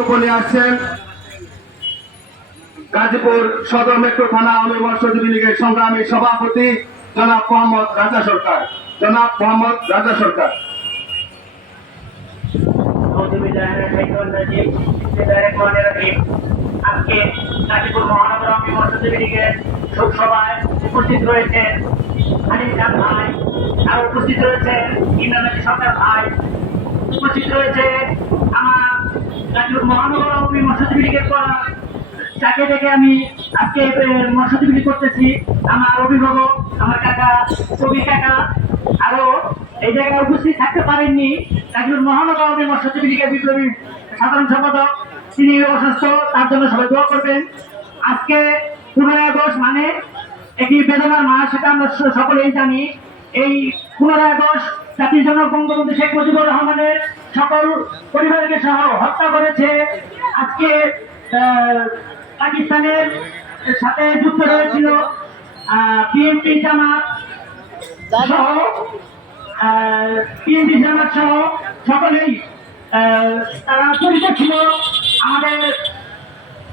বক্তব্য নিয়ে আসছেন গাজীপুর সদর মেট্রো থানা আওয়ামী মৎস্যজীবী লীগের সংগ্রামী সভাপতি জনাব মোহাম্মদ রাজা সরকার। জনাব মোহাম্মদ রাজা সরকার। আজকে গাজীপুর মহানগর আওয়ামী মৎস্যজীবী লীগের শোকসভায় উপস্থিত রয়েছেন হানিফ খান ভাই, আর উপস্থিত রয়েছেন ইমরান আলী সরকার ভাই, উপস্থিত রয়েছে আমার গাজীপুর মহানগর আওয়ামী মৎস্যজীবী লীগের করা যাকে দেখে আমি আজকে মৎস্যজীবী লীগ করতেছি, আমার অভিভাবক, আমার কাকা, কবি কাকা, আরো এই জায়গায় উপস্থিত থাকতে পারেননি গাজীপুর মহানগর আওয়ামী মৎস্যজীবী লীগের বিপ্লবী সাধারণ সম্পাদক, তিনি অসুস্থ, তার জন্য সবাই দোয়া করবেন। আজকে 15 আগস্ট মানে একটি বেদনার মাস, সেটা আমরা সকলেই জানি। এই 15 আগস্ট জাতির জনক বঙ্গবন্ধু শেখ মুজিবুর রহমানের সকল পরিবারকে সহ হত্যা করেছে। আজকে পাকিস্তানের সাথে যুদ্ধ রয়েছিল বিএনপি জামাত সহ সকলেই তারা জড়িত ছিল। আমাদের